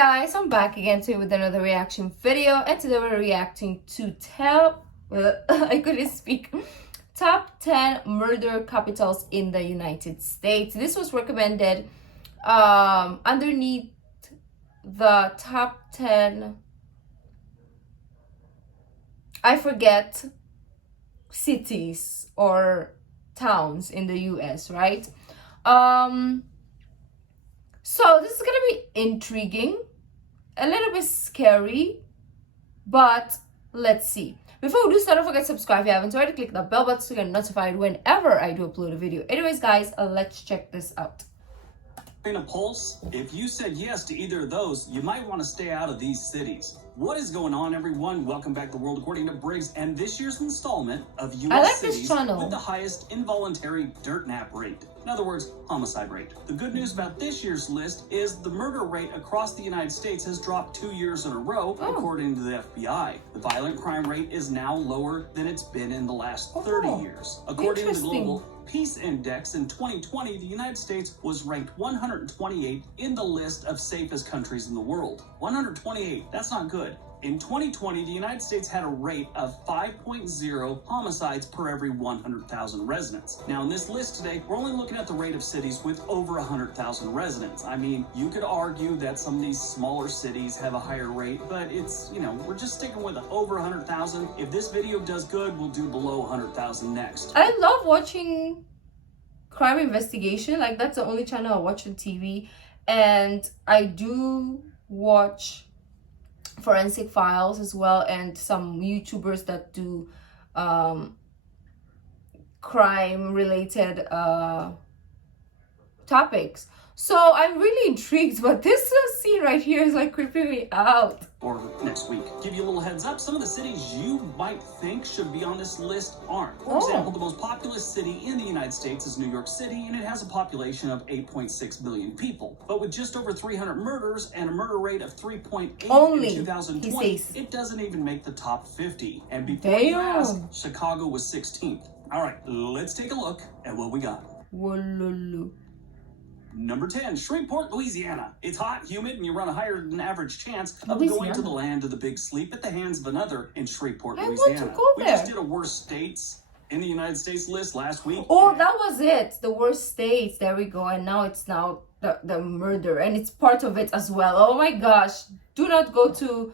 Guys, I'm back again today with another reaction video, and today we're reacting to top 10 murder capitals in the United States. This was recommended underneath the top 10, I forget, cities or towns in the US, right? So this is gonna be intriguing, a little bit scary, but let's see. Before we do start, don't forget to subscribe if you haven't already. Click the bell button to get notified whenever I do upload a video. Anyways, guys, let's check this out. In a pulse, if you said yes to either of those, you might want to stay out of these cities. What is going on, everyone? Welcome back to World According to Briggs and this year's installment of U.S. cities with the highest involuntary dirt nap rate. In other words, homicide rate. The good news about this year's list is the murder rate across the United States has dropped 2 years in a row, according to the FBI. The violent crime rate is now lower than it's been in the last 30 years. According to the Global Peace Index in 2020, the United States was ranked 128 in the list of safest countries in the world. 128, that's not good. In 2020, the United States had a rate of 5.0 homicides per every 100,000 residents. Now, in this list today, we're only looking at the rate of cities with over 100,000 residents. I mean, you could argue that some of these smaller cities have a higher rate, but it's, we're just sticking with over 100,000. If this video does good, we'll do below 100,000 next. I love watching crime investigation. Like, that's the only channel I watch on TV. And I do watch forensic files as well, and some YouTubers that do crime related topics. So I'm really intrigued, but this scene right here is like creeping me out. Or next week. Give you a little heads up, some of the cities you might think should be on this list aren't. For example, the most populous city in the United States is New York City, and it has a population of 8.6 million people. But with just over 300 murders and a murder rate of 3.8 in 2020, it doesn't even make the top 50. And before you ask, Chicago was 16th. All right, let's take a look at what we got. Number 10, Shreveport, Louisiana. It's hot, humid, and you run a higher than average chance of going to the land of the big sleep at the hands of another in Shreveport, Louisiana. We just did a worst states in the United States list last week. Oh, that was it. The worst states. There we go. And now it's the murder. And it's part of it as well. Oh my gosh. Do not go to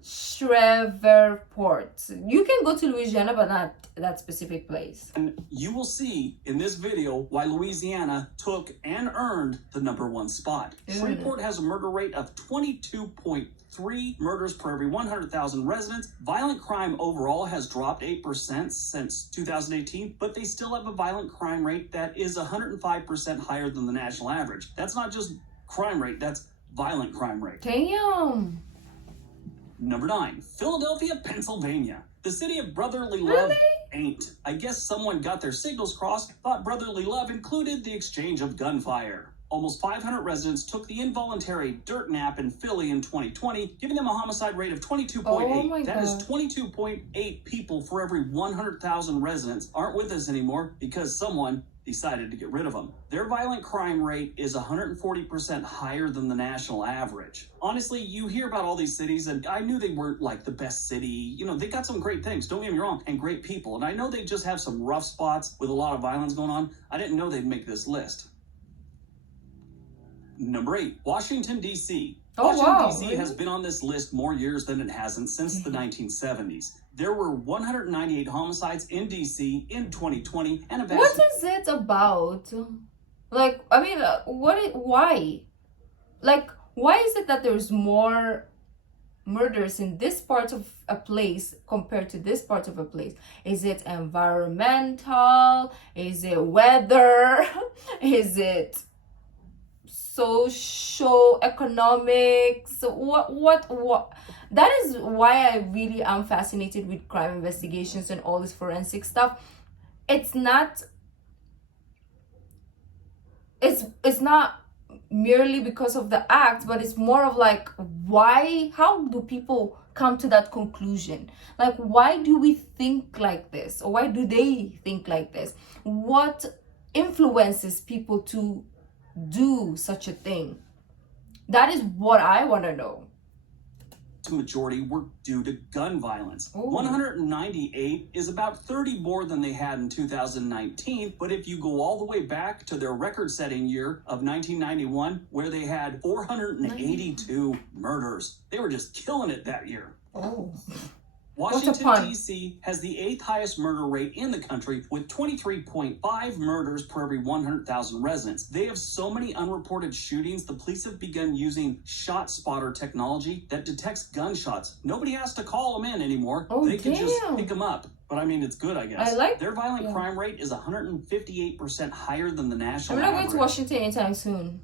Shreveport. You can go to Louisiana, but not that specific place. And you will see in this video why Louisiana took and earned the #1 spot. Shreveport has a murder rate of 22.3 murders per every 100,000 residents. Violent crime overall has dropped 8% since 2018, but they still have a violent crime rate that is 105% higher than the national average. That's not just crime rate, that's violent crime rate. Damn. Number 9, Philadelphia, Pennsylvania. The city of brotherly love ain't. I guess someone got their signals crossed, thought brotherly love included the exchange of gunfire. Almost 500 residents took the involuntary dirt nap in Philly in 2020, giving them a homicide rate of 22.8. That is 22.8 people for every 100,000 residents aren't with us anymore because someone decided to get rid of them. Their violent crime rate is 140% higher than the national average. Honestly, you hear about all these cities, and I knew they weren't like the best city. They got some great things, don't get me wrong, and great people. And I know they just have some rough spots with a lot of violence going on. I didn't know they'd make this list. Number 8, Washington, D.C. Washington, D.C. has been on this list more years than it hasn't since the 1970s. There were 198 homicides in D.C. in 2020, and what is it about? Like, I mean, why? Like, why is it that there's more murders in this part of a place compared to this part of a place? Is it environmental? Is it weather? Is it socio-economics? What? That is why I really am fascinated with crime investigations and all this forensic stuff. It's not merely because of the act, but it's more of like, how do people come to that conclusion? Like, why do we think like this? Or why do they think like this? What influences people to do such a thing? That is what I want to know. Majority were due to gun violence. Ooh. 198 is about 30 more than they had in 2019, but if you go all the way back to their record-setting year of 1991, where they had 482 murders, they were just killing it that year. Oh. Washington, D.C. has the 8th highest murder rate in the country with 23.5 murders per every 100,000 residents. They have so many unreported shootings, the police have begun using shot spotter technology that detects gunshots. Nobody has to call them in anymore. They can just pick them up. But I mean, it's good, I guess. Their violent crime rate is 158% higher than the national average. I'm not going to Washington anytime soon.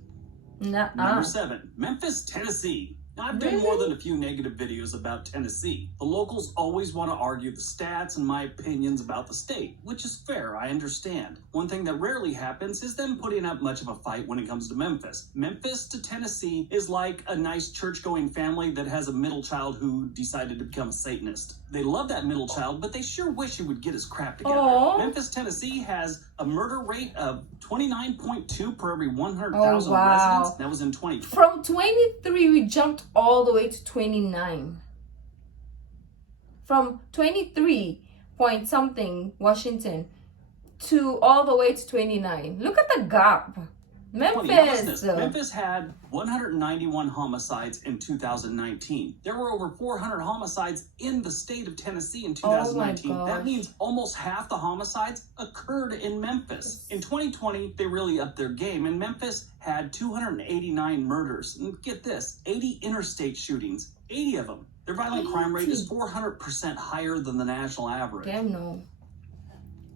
Number 7, Memphis, Tennessee. I've done more than a few negative videos about Tennessee. The locals always want to argue the stats and my opinions about the state, which is fair, I understand. One thing that rarely happens is them putting up much of a fight when it comes to Memphis. Memphis to Tennessee is like a nice church-going family that has a middle child who decided to become a Satanist. They love that middle child, but they sure wish he would get his crap together. Aww. Memphis, Tennessee has a murder rate of 29.2 per every 100,000 residents. That was in 2020. From 23, we jumped all the way to 29. From 23 point something Washington to all the way to 29. Look at the gap. Memphis had 191 homicides in 2019. There were over 400 homicides in the state of Tennessee in 2019. That means almost half the homicides occurred in Memphis. In 2020, they really upped their game, and Memphis had 289 murders. And get this, 80 interstate shootings, 80 of them. Their violent crime rate is 400% higher than the national average. Damn no.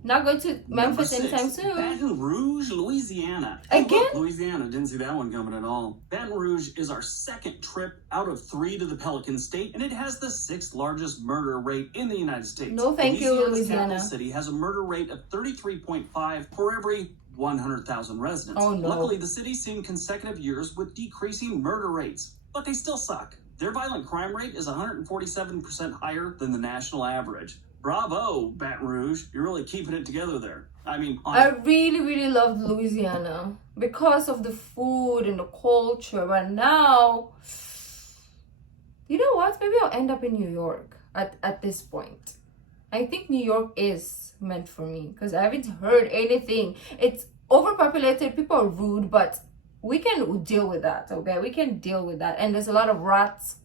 Not going to Memphis anytime soon. Baton Rouge, Louisiana. Again? Look, Louisiana, didn't see that one coming at all. Baton Rouge is our second trip out of 3 to the Pelican State, and it has the 6th largest murder rate in the United States. No, thank you, Louisiana. Capital city has a murder rate of 33.5 per every 100,000 residents. Oh, no. Luckily, the city's seen consecutive years with decreasing murder rates, but they still suck. Their violent crime rate is 147% higher than the national average. Bravo, Baton Rouge. You're really keeping it together there. I mean, I really, really loved Louisiana because of the food and the culture. But now, you know what? Maybe I'll end up in New York at this point. I think New York is meant for me because I haven't heard anything. It's overpopulated. People are rude, but we can deal with that, okay? We can deal with that. And there's a lot of rats.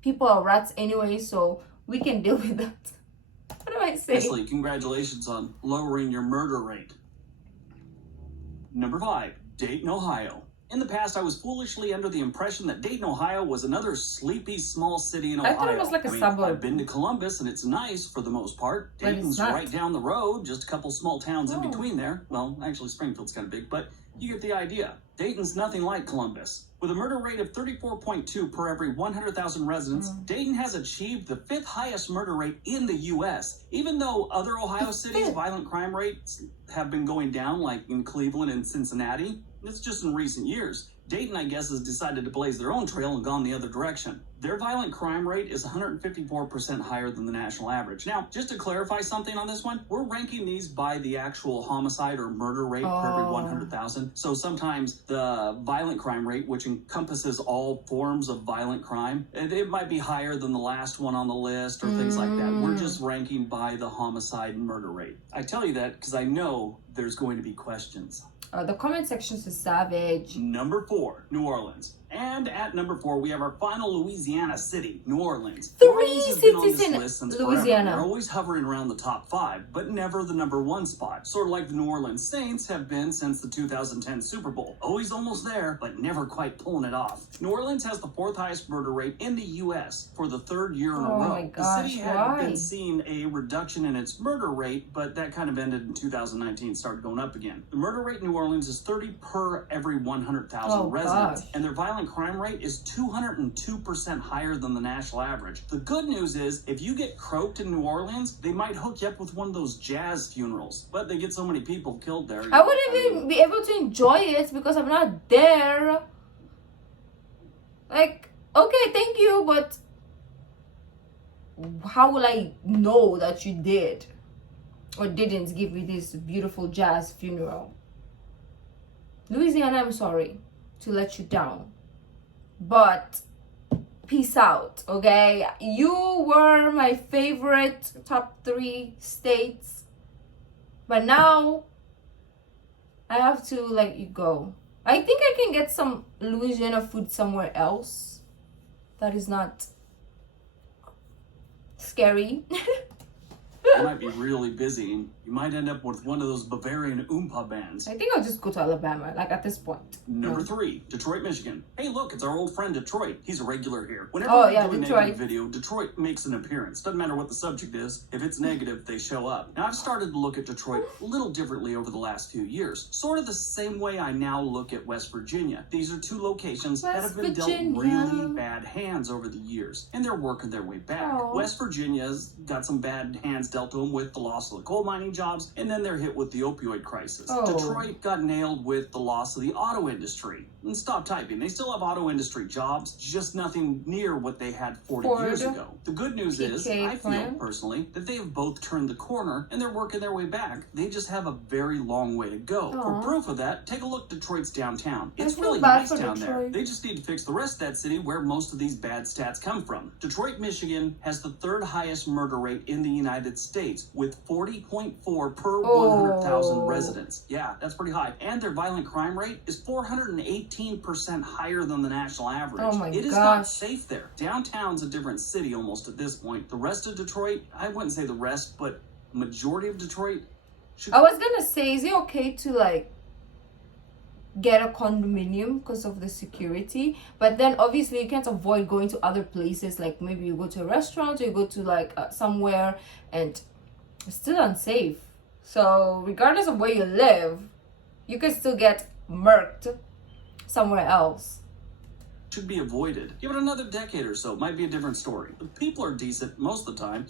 People are rats anyway, so we can deal with that. What do I say? Leslie, congratulations on lowering your murder rate. Number 5, Dayton, Ohio. In the past, I was foolishly under the impression that Dayton, Ohio was another sleepy small city in Ohio. I thought it was like a suburb. I've been to Columbus, and it's nice for the most part. Dayton's right down the road, just a couple small towns in between there. Well, actually, Springfield's kind of big, but you get the idea. Dayton's nothing like Columbus. With a murder rate of 34.2 per every 100,000 residents, Dayton has achieved the 5th highest murder rate in the U.S. Even though other Ohio cities' violent crime rates have been going down, like in Cleveland and Cincinnati, it's just in recent years. Dayton, I guess, has decided to blaze their own trail and gone the other direction. Their violent crime rate is 154% higher than the national average. Now, just to clarify something on this one, we're ranking these by the actual homicide or murder rate per every 100,000. So sometimes the violent crime rate, which encompasses all forms of violent crime, it might be higher than the last one on the list or things like that. We're just ranking by the homicide and murder rate. I tell you that because I know there's going to be questions. The comment section is savage. Number 4, New Orleans. And at number 4, we have our final Louisiana city, New Orleans. 3 cities in Louisiana. They're always hovering around the top 5, but never the number 1 spot. Sort of like the New Orleans Saints have been since the 2010 Super Bowl. Always almost there, but never quite pulling it off. New Orleans has the 4th highest murder rate in the U.S. for the 3rd year in a row. My gosh, the city had been seeing a reduction in its murder rate, but that kind of ended in 2019, started going up again. The murder rate in New Orleans is 30 per every 100,000 residents, and their violent crime rate is 202% higher than the national average. The good news is, if you get croaked in New Orleans, they might hook you up with one of those jazz funerals, but they get so many people killed there. I wouldn't even be able to enjoy it because I'm not there. Like, okay, thank you, but how will I know that you did or didn't give me this beautiful jazz funeral? Louisiana, I'm sorry to let you down, But peace out, okay? You were my favorite top 3 states, but now I have to let you go. I think I can get some Louisiana food somewhere else that is not scary. You might be really busy, and you might end up with one of those Bavarian Oompa bands. I think I'll just go to Alabama, like at this point. Number 3, Detroit, Michigan. Hey, look, it's our old friend Detroit. He's a regular here. Whenever we do a negative video, Detroit makes an appearance. Doesn't matter what the subject is. If it's negative, they show up. Now, I've started to look at Detroit a little differently over the last few years. Sort of the same way I now look at West Virginia. These are 2 locations that have been dealt really bad hands over the years, and they're working their way back. West Virginia's got some bad hands dealt to them with the loss of the coal mining jobs, and then they're hit with the opioid crisis. Detroit got nailed with the loss of the auto industry. And stop typing. They still have auto industry jobs, just nothing near what they had 40 years ago. The good news is, I feel personally, that they have both turned the corner and they're working their way back. They just have a very long way to go. For proof of that, take a look at Detroit's downtown. It's really nice down there. They just need to fix the rest of that city where most of these bad stats come from. Detroit, Michigan has the 3rd highest murder rate in the United States with 40.4 per 100,000 residents. Yeah, that's pretty high. And their violent crime rate is 418% higher than the national average. Oh my gosh. It is not safe there. Downtown's a different city almost at this point. The rest of Detroit, I wouldn't say the rest, but majority of Detroit should... I was gonna say, is it okay to like get a condominium because of the security? But then obviously you can't avoid going to other places, like maybe you go to a restaurant or you go to like somewhere, and it's still unsafe. So regardless of where you live, you can still get murked somewhere else. Should be avoided. Give it another decade or so, might be a different story. The people are decent most of the time.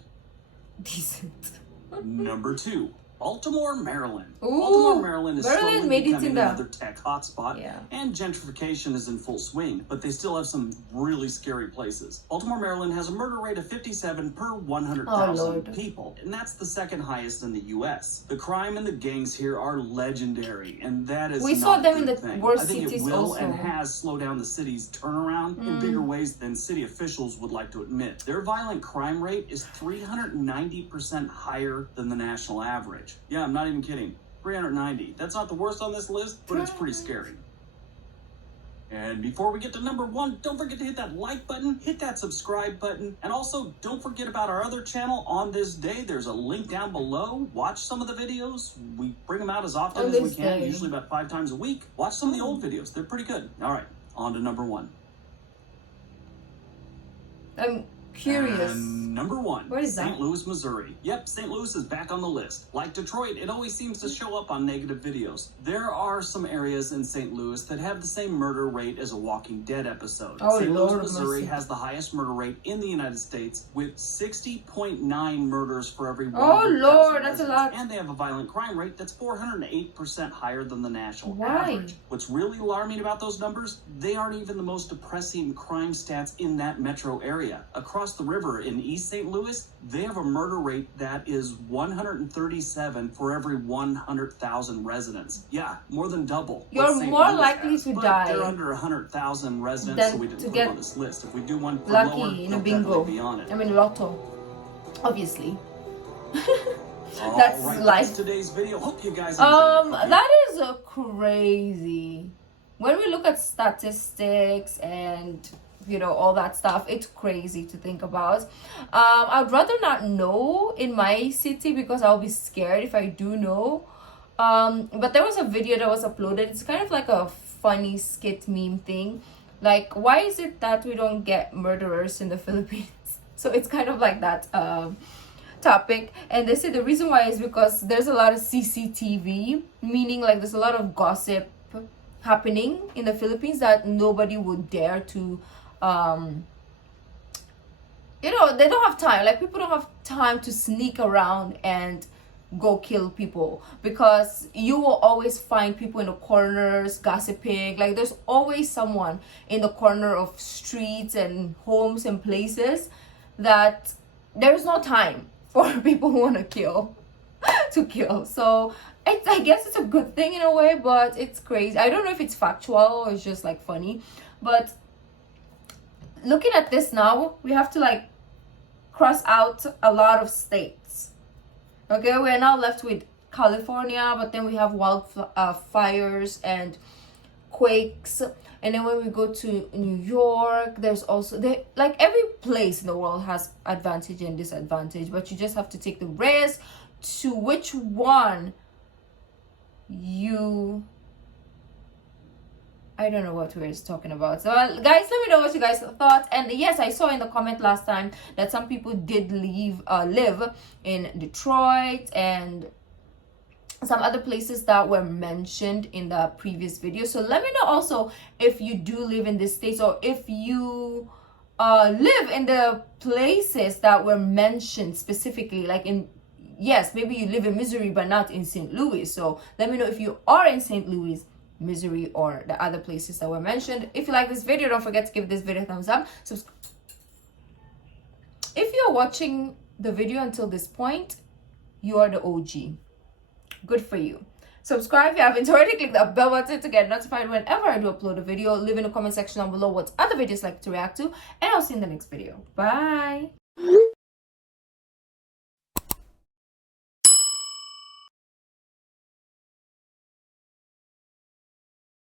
Decent. Number 2, Baltimore, Maryland. Ooh, Baltimore, Maryland is slowly made it becoming in another tech hotspot, Yeah. and gentrification is in full swing, but they still have some really scary places. Baltimore, Maryland has a murder rate of 57 per 100,000 people, and that's the 2nd highest in the U.S. The crime and the gangs here are legendary, and that is We not saw them a in good the thing. worst I think cities it will also. and has slowed down the city's turnaround in bigger ways than city officials would like to admit. Their violent crime rate is 390% higher than the national average. Yeah, I'm not even kidding. 390. That's not the worst on this list, but it's pretty scary. And before we get to number 1, don't forget to hit that like button, hit that subscribe button, and also don't forget about our other channel, On This Day. There's a link down below. Watch some of the videos. We bring them out as often as we can, usually about 5 times a week. Watch some of the old videos. They're pretty good. All right, on to number 1. I'm curious. And number 1, Where is that? St. Louis, Missouri. Yep, St. Louis is back on the list. Like Detroit, it always seems to show up on negative videos. There are some areas in St. Louis that have the same murder rate as a Walking Dead episode. St. Louis, Missouri has the highest murder rate in the United States with 60.9 murders for every 100,000 that's a lot. And they have a violent crime rate that's 408% higher than the national Why? average. What's really alarming about those numbers, they aren't even the most depressing crime stats in that metro area. Across the river in East St. Louis, they have a murder rate that is 137 for every 100,000 residents. Yeah, more than double. You're more likely to die. They're under 100,000 residents, so we didn't put them on this list. If we do one for lucky lower, in a they'll bingo. definitely be on it. I mean lotto, obviously. All That's right, life. that's today's video. Hope you guys enjoyed it. That is crazy. When we look at statistics and all that stuff, it's crazy to think about. I'd rather not know in my city because I'll be scared if I do know. But there was a video that was uploaded. It's kind of like a funny skit meme thing. Like, why is it that we don't get murderers in the Philippines? So it's kind of like that topic. And they say the reason why is because there's a lot of CCTV, meaning like there's a lot of gossip happening in the Philippines that nobody would dare to they don't have time. Like, people don't have time to sneak around and go kill people, because you will always find people in the corners gossiping. Like, there's always someone in the corner of streets and homes and places that there's no time for people who want to kill to kill. So I guess it's a good thing in a way, but it's crazy. I don't know if it's factual or it's just like funny, but looking at this now, we have to like cross out a lot of states. Okay, we're now left with California, but then we have wildfires and quakes. And then when we go to New York, there's also like every place in the world has advantage and disadvantage, but you just have to take the risk to which one I don't know what we're talking about. So guys, let me know what you guys thought. And yes, I saw in the comment last time that some people did live in Detroit and some other places that were mentioned in the previous video. So let me know also if you do live in this state, or if you live in the places that were mentioned specifically, like in, yes, maybe you live in Missouri but not in St. Louis. So let me know if you are in St. Louis, Missouri, or the other places that were mentioned. If you like this video, don't forget to give this video a thumbs up. If you're watching the video until this point, you are the OG. Good for you. Subscribe if you haven't already. Click the bell button to get notified whenever I do upload a video. Leave in the comment section down below what other videos like to react to, and I'll see you in the next video. Bye.